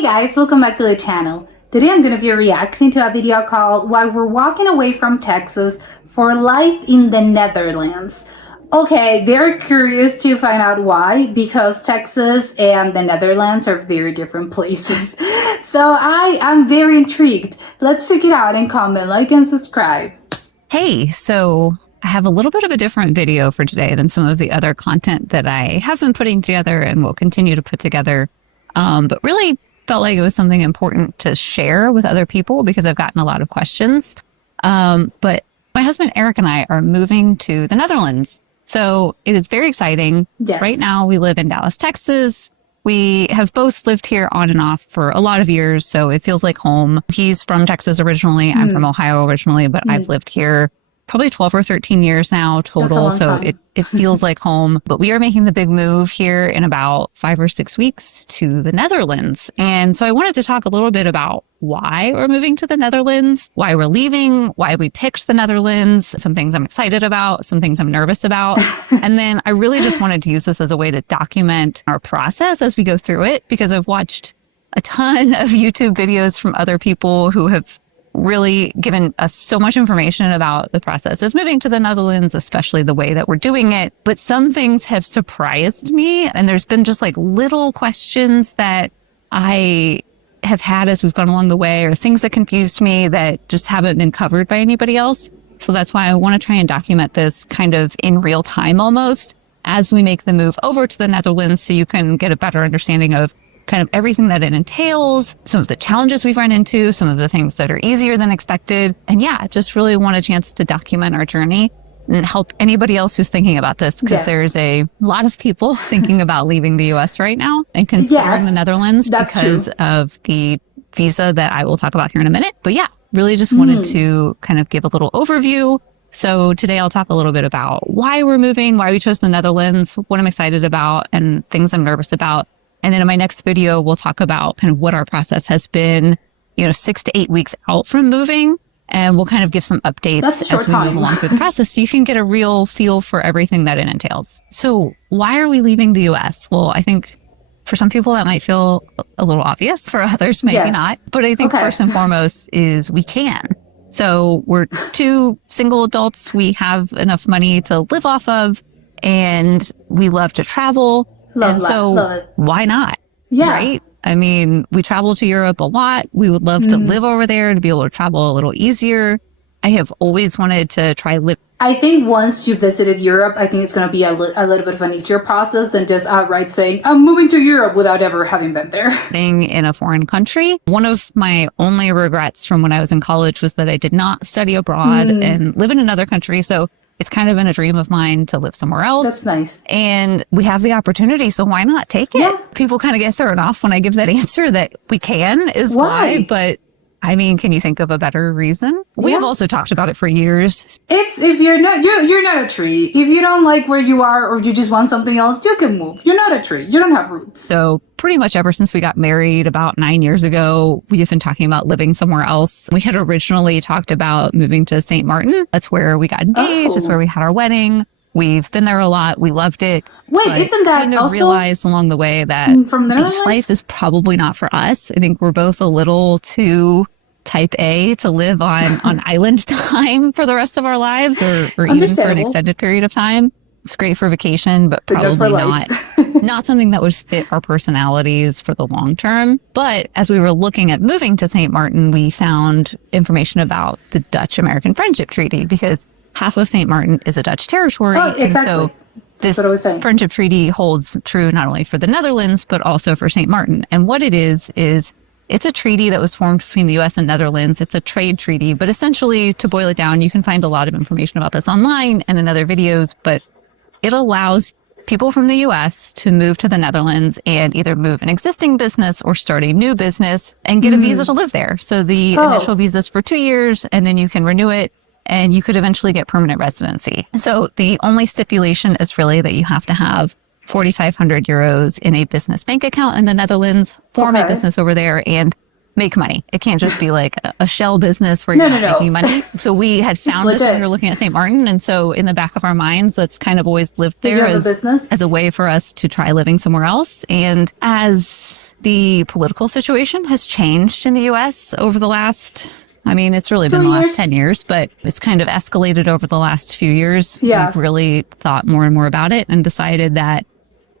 Hey guys, welcome back to the channel. Today I'm going to be reacting to a video called Why We're Walking Away from Texas for Life in the Netherlands. Okay, very curious to find out why, because Texas and the Netherlands are very different places. So I am very intrigued. Let's check it out and comment, like, and subscribe. Hey, so I have a little bit of a different video for today than some of the other content that I have been putting together and will continue to put together. But really felt like it was something important to share with other people because I've gotten a lot of questions. But my husband, Eric, and I are moving to the Netherlands. So it is very exciting. Yes. Right now we live in Dallas, Texas. We have both lived here on and off for a lot of years, so it feels like home. He's from Texas originally. I'm from Ohio originally, but I've lived here probably 12 or 13 years now total. So it feels like home. But we are making the big move here in about 5 or 6 weeks to the Netherlands. And so I wanted to talk a little bit about why we're moving to the Netherlands, why we're leaving, why we picked the Netherlands, some things I'm excited about, some things I'm nervous about. And then I really just wanted to use this as a way to document our process as we go through it, because I've watched a ton of YouTube videos from other people who have really given us so much information about the process of moving to the Netherlands, especially the way that we're doing it. But some things have surprised me, and there's been just like little questions that I have had as we've gone along the way, or things that confused me that just haven't been covered by anybody else. So that's why I want to try and document this kind of in real time almost as we make the move over to the Netherlands, so you can get a better understanding of kind of everything that it entails, some of the challenges we've run into, some of the things that are easier than expected. And yeah, just really want a chance to document our journey and help anybody else who's thinking about this, because there's a lot of people thinking about leaving the US right now and considering the Netherlands because of the visa that I will talk about here in a minute. But yeah, really just wanted to kind of give a little overview. So today I'll talk a little bit about why we're moving, why we chose the Netherlands, what I'm excited about, and things I'm nervous about. And then in my next video, we'll talk about kind of what our process has been, 6 to 8 weeks out from moving. And we'll kind of give some updates as we move along through the process, so you can get a real feel for everything that it entails. So why are we leaving the US? Well, I think for some people that might feel a little obvious, for others maybe not. But I think first and foremost is we can. So we're 2 single adults. We have enough money to live off of, and we love to travel. So why not? Yeah. Right? I mean, we travel to Europe a lot. We would love to live over there, to be able to travel a little easier. I have always wanted to try live. I think once you visited Europe, I think it's going to be a little bit of an easier process than just outright saying, I'm moving to Europe without ever having been there. Being in a foreign country. One of my only regrets from when I was in college was that I did not study abroad and live in another country. So it's kind of been a dream of mine to live somewhere else. That's nice. And we have the opportunity, so why not take it? Yeah. People kind of get thrown off when I give that answer that we can is why. But I mean, can you think of a better reason? We have also talked about it for years. It's if you're not a tree. If you don't like where you are, or you just want something else, you can move. You're not a tree. You don't have roots. So pretty much ever since we got married about 9 years ago, we have been talking about living somewhere else. We had originally talked about moving to St. Martin. That's where we got engaged. That's where we had our wedding. We've been there a lot. We loved it. Wait, isn't that kind of also realized along the way that beach life is probably not for us. I think we're both a little too type A to live on island time for the rest of our lives, or even for an extended period of time. It's great for vacation, but probably not something that would fit our personalities for the long term. But as we were looking at moving to St. Martin, we found information about the Dutch-American Friendship Treaty, because half of St. Martin is a Dutch territory. And so this friendship treaty holds true not only for the Netherlands, but also for St. Martin. And what it is it's a treaty that was formed between the US and Netherlands. It's a trade treaty, but essentially, to boil it down, you can find a lot of information about this online and in other videos, but it allows people from the US to move to the Netherlands and either move an existing business or start a new business and get a visa to live there. So the initial visa is for 2 years, and then you can renew it, and you could eventually get permanent residency. So the only stipulation is really that you have to have 4,500 euros in a business bank account in the Netherlands, form a business over there, and make money. It can't just be like a shell business where you're not making money. So we had found this when we were looking at St. Martin. And so in the back of our minds, that's kind of always lived there as a way for us to try living somewhere else. And as The political situation has changed in the US over the last, I mean, it's really been the last 10 years, but it's kind of escalated over the last few years. Yeah. We've really thought more and more about it and decided that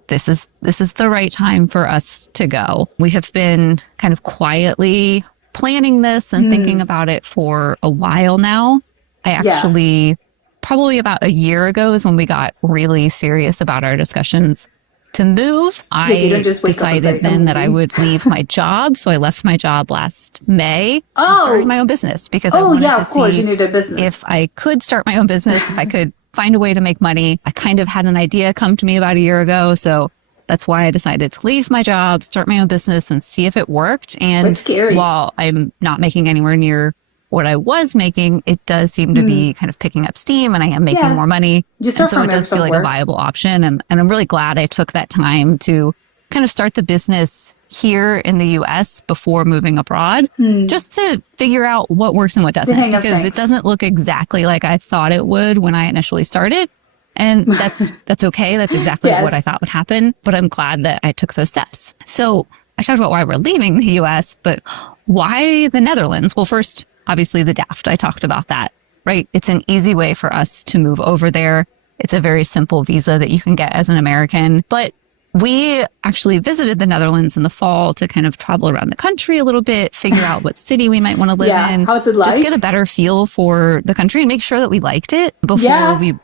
this is the right time for us to go. We have been kind of quietly planning this and thinking about it for a while now. I actually, probably about a year ago is when we got really serious about our discussions to move. I decided then that I would leave my job. So I left my job last May and started my own business because I wanted to see you need a business. if I could start my own business, if I could find a way to make money. I kind of had an idea come to me about a year ago. So that's why I decided to leave my job, start my own business and see if it worked. And while I'm not making anywhere near what I was making, it does seem to be kind of picking up steam and I am making more money. And so it does feel like a viable option. And I'm really glad I took that time to kind of start the business here in the US before moving abroad, just to figure out what works and what doesn't, because it doesn't look exactly like I thought it would when I initially started. And that's okay. That's exactly what I thought would happen. But I'm glad that I took those steps. So I talked about why we're leaving the US, but why the Netherlands? Well, first, obviously the DAFT. I talked about that, right? It's an easy way for us to move over there. It's a very simple visa that you can get as an American. But we actually visited the Netherlands in the fall to kind of travel around the country a little bit, figure out what city we might want to live in. How's it like? Just get a better feel for the country and make sure that we liked it before we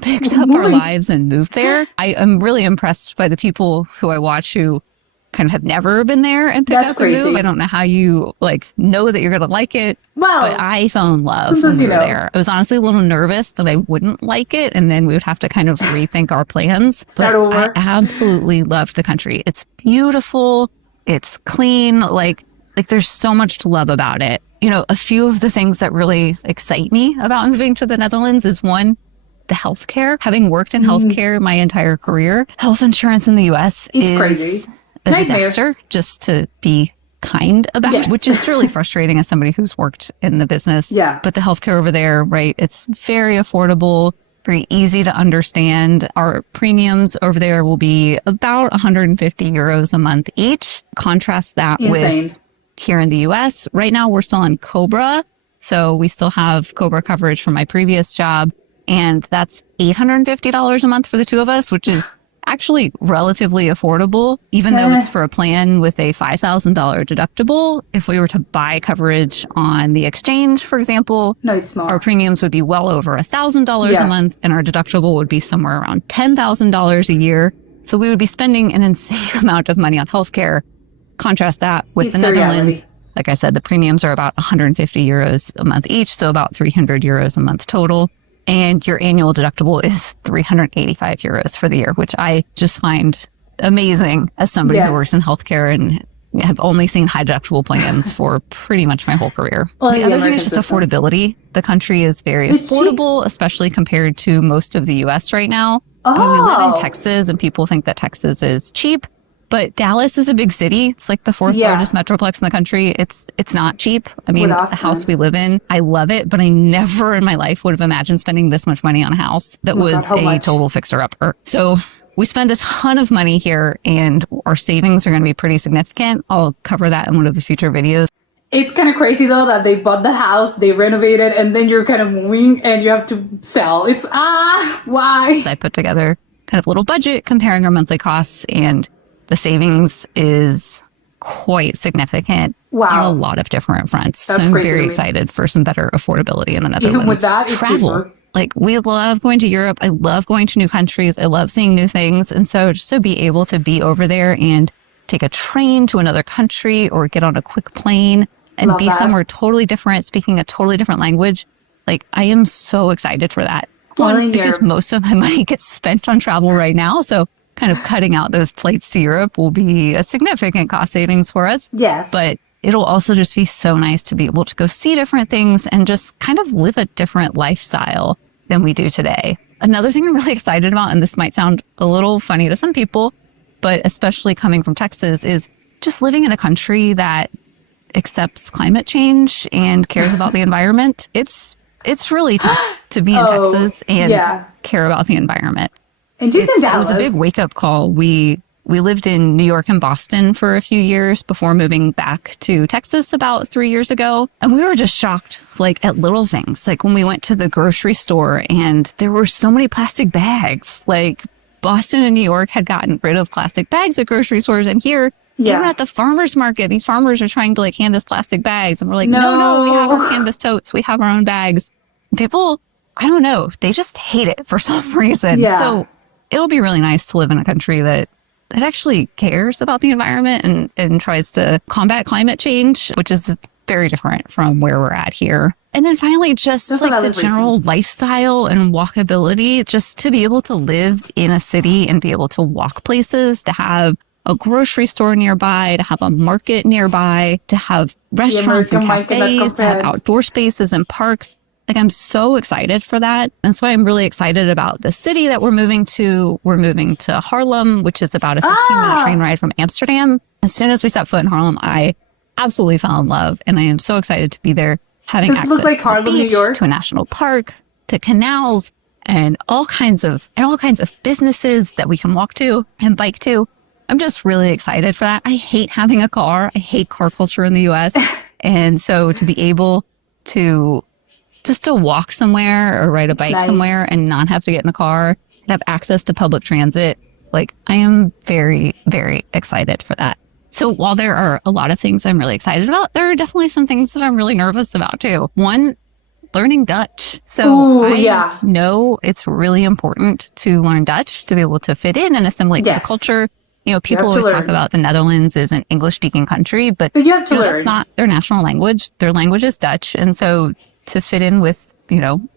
picked up our lives and moved there. I am really impressed by the people who I watch who kind of have never been there and picked up and move. I don't know how you know that you're going to like it. Well, but I fell in love when we were there. I was honestly a little nervous that I wouldn't like it. And then we would have to kind of rethink our plans. But I absolutely loved the country. It's beautiful. It's clean. Like there's so much to love about it. You know, a few of the things that really excite me about moving to the Netherlands is one, the healthcare. Having worked in healthcare my entire career, health insurance in the US is crazy. A disaster, just to be kind about, which is really frustrating as somebody who's worked in the business. But the healthcare over there, right, it's very affordable, very easy to understand. Our premiums over there will be about 150 euros a month each. Contrast that with here in the US. Right now, we're still on Cobra. So we still have Cobra coverage from my previous job. And that's $850 a month for the two of us, which is actually relatively affordable, even though it's for a plan with a $5,000 deductible. If we were to buy coverage on the exchange, for example, our premiums would be well over $1,000 a month and our deductible would be somewhere around $10,000 a year. So we would be spending an insane amount of money on healthcare. Contrast that with the Netherlands. Like I said, the premiums are about 150 euros a month each, so about 300 euros a month total. And your annual deductible is 385 euros for the year, which I just find amazing as somebody who works in healthcare and have only seen high deductible plans for pretty much my whole career. Well, the other thing is just affordability. The country is very affordable, especially compared to most of the US right now. I mean, we live in Texas and people think that Texas is cheap. But Dallas is a big city. It's like the fourth largest metroplex in the country. It's not cheap. I mean, the house we live in, I love it, but I never in my life would have imagined spending this much money on a house that was a total fixer-upper. So we spend a ton of money here and our savings are going to be pretty significant. I'll cover that in one of the future videos. It's kind of crazy though that they bought the house, they renovated, and then you're kind of moving and you have to sell. It's, why? I put together kind of a little budget comparing our monthly costs, and the savings is quite significant on a lot of different fronts. So I'm very excited for some better affordability in the Netherlands. Even with that, travel. Like, we love going to Europe. I love going to new countries. I love seeing new things. And so just to be able to be over there and take a train to another country or get on a quick plane and be somewhere totally different, speaking a totally different language, like, I am so excited for that. One, because most of my money gets spent on travel right now. So kind of cutting out those flights to Europe will be a significant cost savings for us. Yes. But it'll also just be so nice to be able to go see different things and just kind of live a different lifestyle than we do today. Another thing I'm really excited about, and this might sound a little funny to some people, but especially coming from Texas, is just living in a country that accepts climate change and cares about the environment. It's really tough to be in Texas and care about the environment. And just in Dallas. It was a big wake-up call. We We lived in New York and Boston for a few years before moving back to Texas about 3 years ago. And we were just shocked, like at little things, like when we went to the grocery store and there were so many plastic bags. Like Boston and New York had gotten rid of plastic bags at grocery stores. And here, even at the farmer's market, these farmers are trying to like hand us plastic bags. And we're like, no, we have our canvas totes. We have our own bags. People, I don't know, they just hate it for some reason. Yeah. So it'll be really nice to live in a country that actually cares about the environment and tries to combat climate change, which is very different from where we're at here. And then finally, just That's like the general lifestyle and walkability, just to be able to live in a city and be able to walk places, to have a grocery store nearby, to have a market nearby, to have restaurants and cafes, to have outdoor spaces and parks. Like, I'm so excited for that. And so I'm really excited about the city that we're moving to. We're moving to Harlem, which is about a 15-minute train ride from Amsterdam. As soon as we set foot in Harlem, I absolutely fell in love. And I am so excited to be there, having access to Harlem, the beach, New York? To a national park, to canals, and all kinds of businesses that we can walk to and bike to. I'm just really excited for that. I hate having a car. I hate car culture in the US. And so to be able to just to walk somewhere or ride a bike somewhere and not have to get in a car and have access to public transit, like I am very, very excited for that. So while there are a lot of things I'm really excited about, there are definitely some things that I'm really nervous about too. One, learning Dutch. So I know it's really important to learn Dutch to be able to fit in and assimilate to the culture. You know, people always talk about the Netherlands as an English-speaking country, but you have to learn. That's not their national language. Their language is Dutch. And so to fit in with,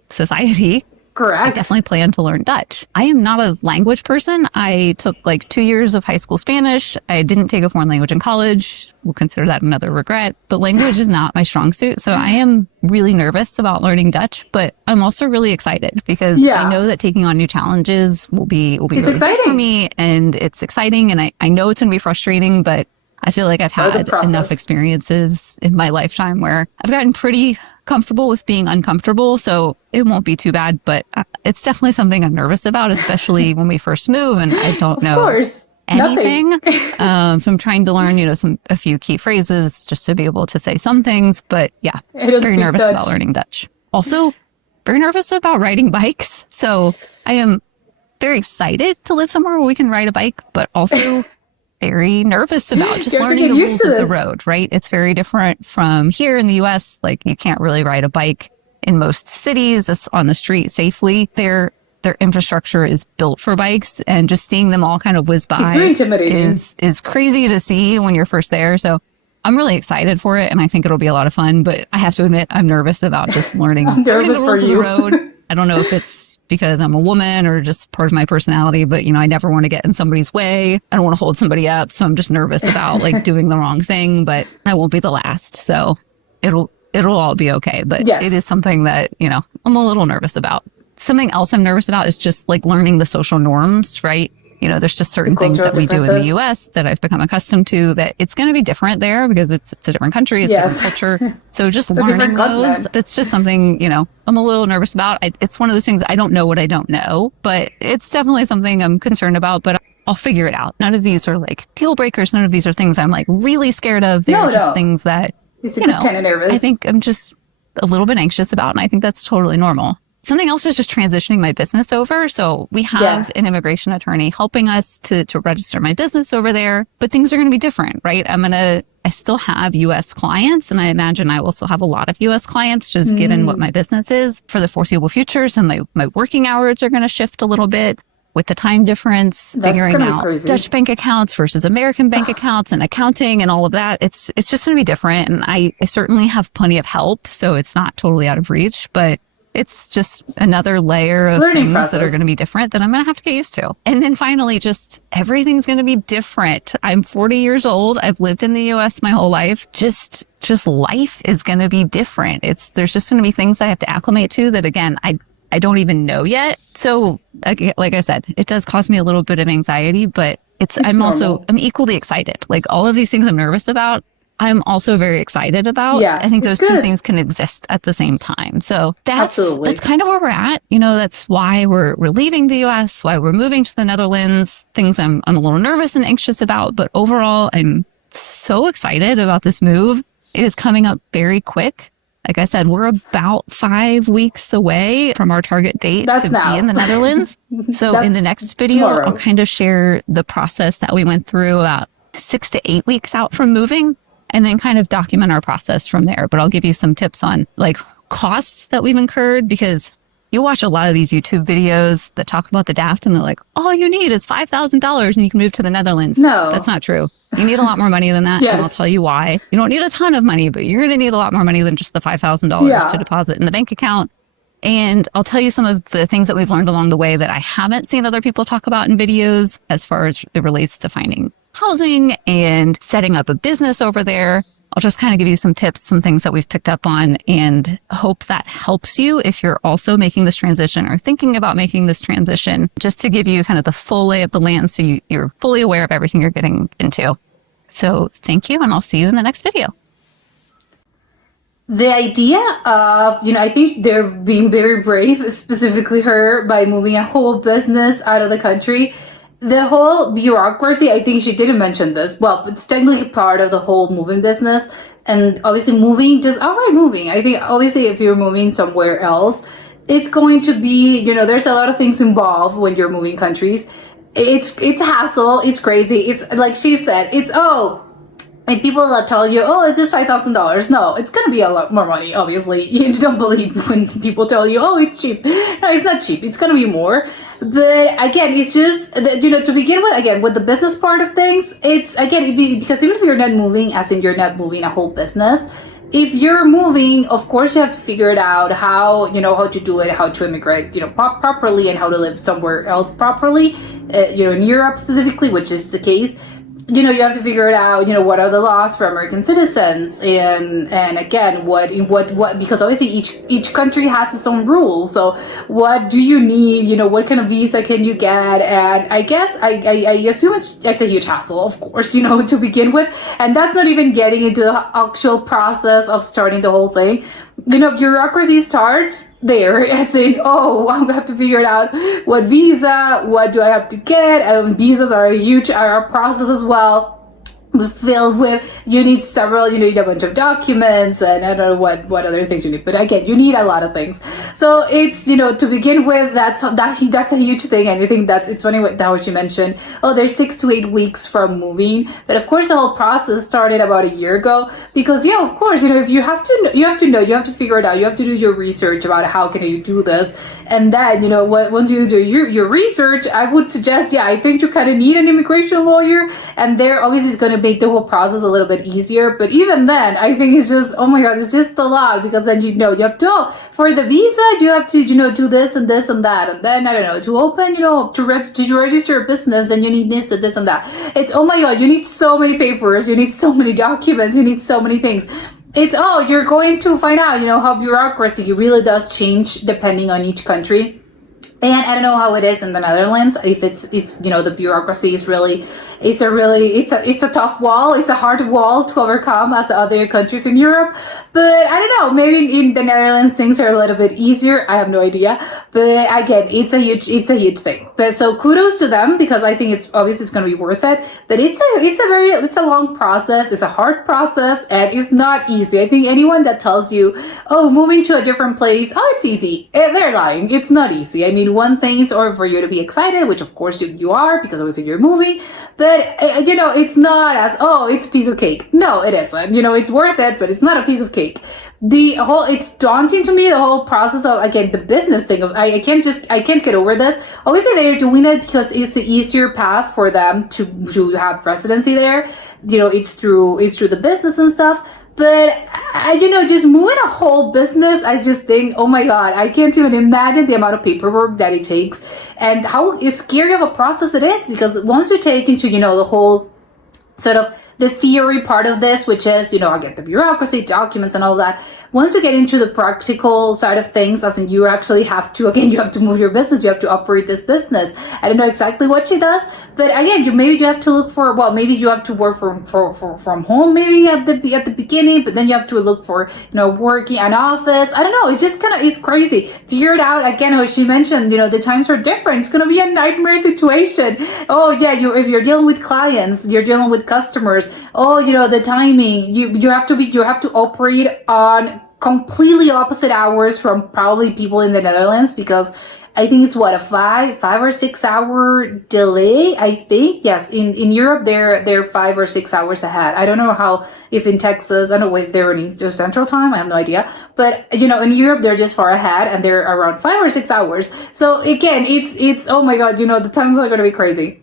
society, correct, I definitely plan to learn Dutch. I am not a language person. I took like 2 years of high school Spanish. I didn't take a foreign language in college. We'll consider that another regret. But language is not my strong suit. So I am really nervous about learning Dutch, but I'm also really excited because I know that taking on new challenges will be really good for me. And it's exciting. And I know it's going to be frustrating, but I feel like I've had enough experiences in my lifetime where I've gotten pretty comfortable with being uncomfortable. So it won't be too bad, but it's definitely something I'm nervous about, especially when we first move and I don't know anything. So I'm trying to learn, a few key phrases just to be able to say some things. But yeah, very nervous about learning Dutch. Also, very nervous about riding bikes. So I am very excited to live somewhere where we can ride a bike, but also very nervous about just learning the rules of the road, right? It's very different from here in the US. Like you can't really ride a bike in most cities on the street safely. Their infrastructure is built for bikes, and just seeing them all kind of whiz by is crazy to see when you're first there. So I'm really excited for it, and I think it'll be a lot of fun. But I have to admit, I'm nervous about just learning the rules of the road. I don't know if it's because I'm a woman or just part of my personality, but I never want to get in somebody's way. I don't want to hold somebody up. So I'm just nervous about like doing the wrong thing, but I won't be the last. So it'll all be okay. But it is something that, I'm a little nervous about. Something else I'm nervous about is just like learning the social norms, right? There's just certain things that we do in the US that I've become accustomed to that it's going to be different there because it's a different country, it's a different culture. So just learning those, that's just something, I'm a little nervous about. It's one of those things I don't know what I don't know, but it's definitely something I'm concerned about, but I'll figure it out. None of these are like deal breakers. None of these are things I'm like really scared of. They're just things that, kind of nervous. I think I'm just a little bit anxious about, and I think that's totally normal. Something else is just transitioning my business over. So we have an immigration attorney helping us to register my business over there, but things are going to be different, right? I still have US clients, and I imagine I will still have a lot of US clients just given what my business is for the foreseeable future. So my working hours are going to shift a little bit with the time difference, figuring out Dutch bank accounts versus American bank accounts and accounting and all of that. It's just going to be different. And I certainly have plenty of help, so it's not totally out of reach, but it's just another layer of things that are going to be different that I'm going to have to get used to. And then finally, just everything's going to be different. I'm 40 years old. I've lived in the US my whole life. Just life is going to be different. There's just going to be things I have to acclimate to that, again, I don't even know yet. So like I said, it does cause me a little bit of anxiety, but I'm equally excited. Like all of these things I'm nervous about, I'm also very excited about. Yeah, I think it's those two good. things can exist at the same time. So that's Absolutely. kind of where we're at. You know, that's why we're leaving the US, why we're moving to the Netherlands, things I'm a little nervous and anxious about, but overall I'm so excited about this move. It is coming up very quick. Like I said, we're about 5 weeks away from our target date That's to now. be in the Netherlands. So in the next video, tomorrow. I'll kind of share the process that we went through about 6 to 8 weeks out from moving, and then kind of document our process from there. But I'll give you some tips on like costs that we've incurred, because you watch a lot of these YouTube videos that talk about the DAFT and they're like, all you need is $5,000 and you can move to the Netherlands. No. That's not true. You need a lot more money than that. Yes. And I'll tell you why. You don't need a ton of money, but you're going to need a lot more money than just the $5,000 Yeah. to deposit in the bank account. And I'll tell you some of the things that we've learned along the way that I haven't seen other people talk about in videos as far as it relates to finding housing and setting up a business over there. I'll just kind of give you some tips, some things that we've picked up on, and hope that helps you if you're also making this transition or thinking about making this transition, just to give you kind of the full lay of the land so you're fully aware of everything you're getting into. So thank you, and I'll see you in the next video. The idea of, I think they're being very brave, specifically her, by moving a whole business out of the country. The whole bureaucracy, I think she didn't mention this. Well, it's technically part of the whole moving business. And obviously moving, just outright moving. I think obviously if you're moving somewhere else, it's going to be, there's a lot of things involved when you're moving countries. It's a hassle. It's crazy. It's like she said, and people that tell you, it's just $5,000. No, it's going to be a lot more money, obviously. You don't believe when people tell you, it's cheap. No, it's not cheap. It's going to be more. But again, it's just, to begin with, again, with the business part of things, it's, again, because even if you're not moving, as in you're not moving a whole business, if you're moving, of course, you have to figure it out how to do it, how to immigrate, properly, and how to live somewhere else properly, in Europe specifically, which is the case. You have to figure it out, what are the laws for American citizens, and again, what because obviously each country has its own rules. So what do you need, what kind of visa can you get? And I guess I assume it's a huge hassle, of course, to begin with. And that's not even getting into the actual process of starting the whole thing. Bureaucracy starts there, as in, I'm gonna have to figure it out. What visa? What do I have to get? Visas are a process as well. Filled with, you need several, you need a bunch of documents, and I don't know what other things you need, but again, you need a lot of things. So it's, to begin with, that's a huge thing. And I think it's funny what you mentioned. There's 6 to 8 weeks from moving, but of course the whole process started about a year ago, because of course, if you have to figure it out, you have to do your research about how can you do this. And then, once you do your research, I would suggest, I think you kind of need an immigration lawyer, and there obviously is going to make the whole process a little bit easier. But even then, I think it's just, oh my god, it's just a lot, because then you have to, for the visa, you have to do this and this and that, and then I don't know, to open, to register a business, then you need this and that. It's, oh my god, you need so many papers, you need so many documents, you need so many things. It's, you're going to find out, how bureaucracy really does change depending on each country. And I don't know how it is in the Netherlands, if it's the bureaucracy is really, it's a tough wall. It's a hard wall to overcome as other countries in Europe. But I don't know, maybe in the Netherlands things are a little bit easier. I have no idea. But again, it's a huge thing. But so kudos to them, because I think it's going to be worth it. But it's a long process. It's a hard process, and it's not easy. I think anyone that tells you, moving to a different place, it's easy, they're lying. It's not easy. I mean, one thing is for you to be excited, which of course you are, because obviously you're moving. But it's not as, it's a piece of cake. No, it isn't. It's worth it, but it's not a piece of cake. It's daunting to me, the whole process of, again, the business thing of, I can't get over this. Obviously they're doing it because it's the easier path for them to have residency there. It's through the business and stuff. But, just moving a whole business, I just think, oh my god, I can't even imagine the amount of paperwork that it takes, and how scary of a process it is, because once you take into, the whole sort of the theory part of this, which is, I get the bureaucracy, documents and all that. Once you get into the practical side of things, as in you actually have to, again, you have to move your business, you have to operate this business. I don't know exactly what she does, but again, maybe you have to look for, maybe you have to work from home, maybe at the beginning, but then you have to look for, working an office. I don't know. It's just it's crazy. Figure it out. Again, as she mentioned, the times are different. It's going to be a nightmare situation. Oh yeah. If you're dealing with clients, you're dealing with customers. Oh, the timing, you have to operate on completely opposite hours from probably people in the Netherlands, because I think it's a 5 or 6 hour delay. I think, yes, in Europe they're 5 or 6 hours ahead. I don't know if in Texas, I don't know if they're in Central Time, I have no idea, but in Europe they're just far ahead and they're around 5 or 6 hours. So again, it's oh my god, the times are going to be crazy.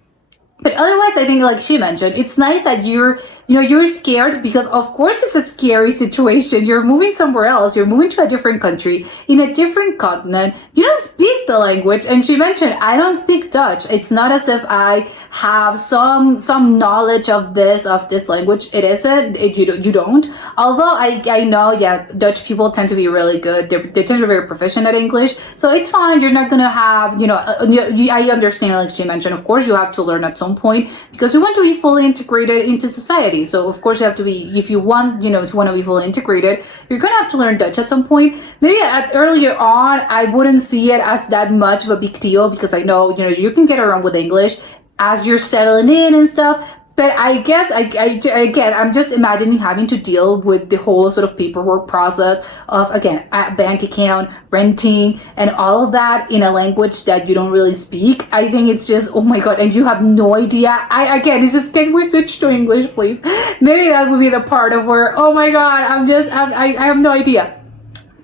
But otherwise, I think, like she mentioned, it's nice that you're scared, because of course it's a scary situation. You're moving somewhere else. You're moving to a different country, in a different continent. You don't speak the language. And she mentioned, I don't speak Dutch. It's not as if I have some knowledge of this language. It isn't. You don't. Although I know, yeah, Dutch people tend to be really good. They tend to be very proficient at English. So it's fine. You're not going to have, I understand, like she mentioned, of course you have to learn at some point, because you want to be fully integrated into society. So of course you have to be, if you want, to want to be fully integrated, you're going to have to learn Dutch at some point. Maybe earlier on, I wouldn't see it as that much of a big deal, because I know, you can get around with English as you're settling in and stuff. But I guess, again, I'm just imagining having to deal with the whole sort of paperwork process of, again, a bank account, renting, and all of that in a language that you don't really speak. I think it's just, oh my god, and you have no idea. It's just, can we switch to English, please? Maybe that would be the part of where, oh my god, I have no idea.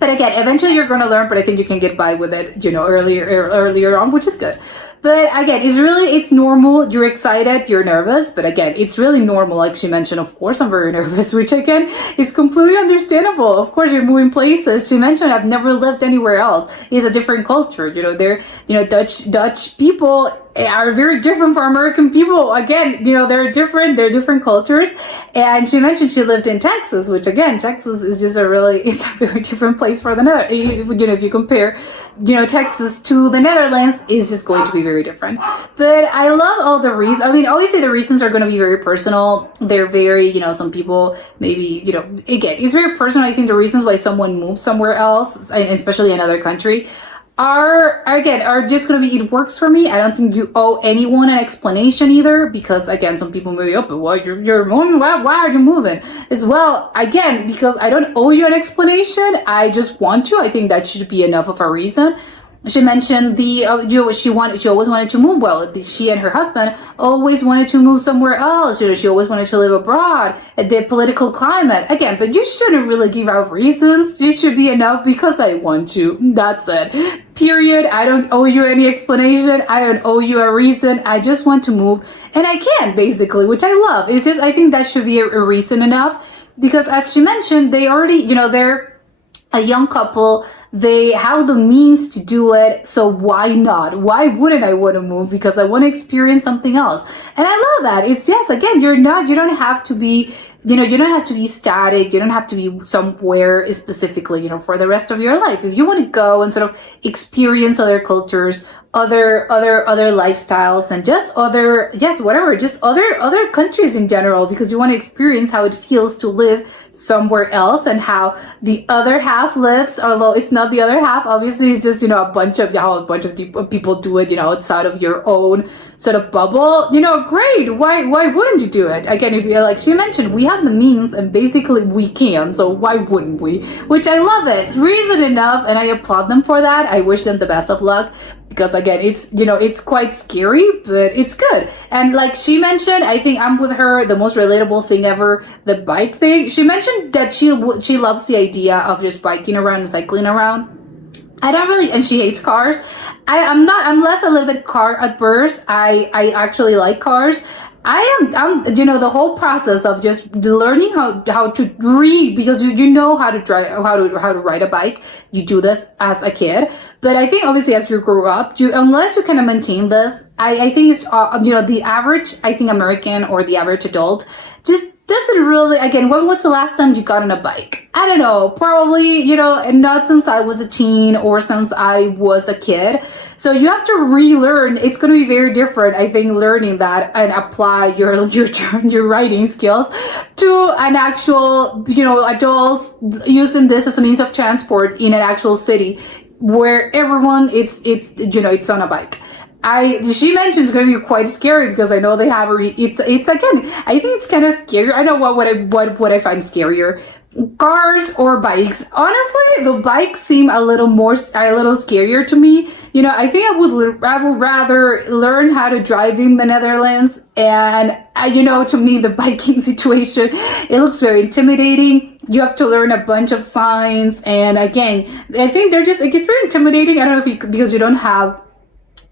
But again, eventually you're going to learn, but I think you can get by with it, earlier on, which is good. But again, it's normal. You're excited, you're nervous, but again, it's really normal. Like she mentioned, of course, I'm very nervous, which again is completely understandable. Of course, you're moving places. She mentioned, I've never lived anywhere else. It's a different culture. Dutch people are very different from American people. Again, they're different cultures. And she mentioned she lived in Texas, which again, Texas is just it's a very different place for the Netherlands. If you compare, Texas to the Netherlands, is just going to be very different. But I love all the reasons. I mean, obviously the reasons are going to be very personal. They're very, some people maybe, again, it's very personal. I think the reasons why someone moves somewhere else, especially another country, are just going to be, it works for me. I don't think you owe anyone an explanation either, because again, some people may be open, well, you're moving, why are you moving as well? Again, because I don't owe you an explanation. I just want to. I think that should be enough of a reason. She mentioned she always wanted to move. Well, she and her husband always wanted to move somewhere else. She always wanted to live abroad. The political climate, again, but you shouldn't really give out reasons. It should be enough, because I want to. That's it. Period. I don't owe you any explanation. I don't owe you a reason. I just want to move, and I can, basically, which I love. It's just, I think that should be a reason enough, because as she mentioned, they already, they're a young couple. They have the means to do it, so why not? Why wouldn't I want to move? Because I want to experience something else. And I love that. It's, yes, again, you don't have to be, you don't have to be static. You don't have to be somewhere specifically, for the rest of your life. If you want to go and sort of experience other cultures, other lifestyles, and just other countries in general, because you want to experience how it feels to live somewhere else and how the other half lives, although it's not the other half. Obviously, it's just, a bunch of people do it, outside of your own sort of bubble. Great. Why wouldn't you do it? Again, if you, like she mentioned, we have the means, and basically we can, so why wouldn't we? Which I love it. Reason enough, and I applaud them for that. I wish them the best of luck, because again, it's quite scary, but it's good. And like she mentioned, I think I'm with her, the most relatable thing ever, the bike thing. She mentioned that she loves the idea of just biking around and cycling around. I don't really, and she hates cars. I'm less a little bit car adverse. I actually like cars. I'm the whole process of just learning how to read, because you know how to drive, how to ride a bike. You do this as a kid, but I think obviously as you grow up, unless you kind of maintain this, I think it's the average, I think, American or the average adult just doesn't really, again, when was the last time you got on a bike? I don't know, probably, and not since I was a teen or since I was a kid. So you have to relearn. It's going to be very different, I think, learning that and apply your writing skills to an actual, adult using this as a means of transport in an actual city where everyone it's on a bike. She mentions it's going to be quite scary because I know they have it's again, I think it's kind of scary. I don't know what I find scarier, cars or bikes. Honestly, the bikes seem a little scarier to me. I think I would rather learn how to drive in the Netherlands, and to me the biking situation, it looks very intimidating. You have to learn a bunch of signs, and again, I think it gets very intimidating. I don't know because you don't have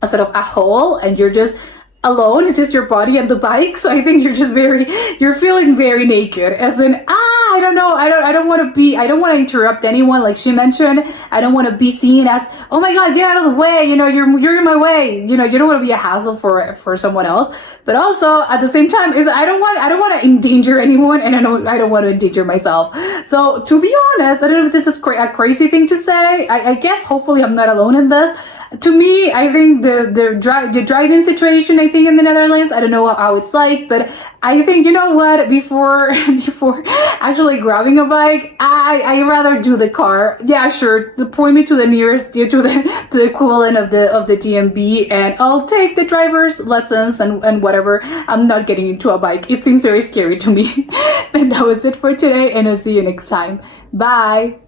a sort of a hole and you're just alone. It's just your body and the bike. So I think you're feeling very naked, as in, I don't know. I don't want to interrupt anyone. Like she mentioned, I don't want to be seen as, oh my God, get out of the way. You're in my way. You don't want to be a hassle for someone else. But also at the same time is I don't want to endanger anyone, and I don't want to endanger myself. So to be honest, I don't know if this is a crazy thing to say. I guess hopefully I'm not alone in this. To me, I think the driving situation, I think in the Netherlands, I don't know how it's like, but I think, before actually grabbing a bike, I rather do the car. Yeah, sure, point me to the nearest, to the equivalent of the DMV, and I'll take the driver's lessons and whatever. I'm not getting into a bike. It seems very scary to me. And that was it for today, and I'll see you next time. Bye.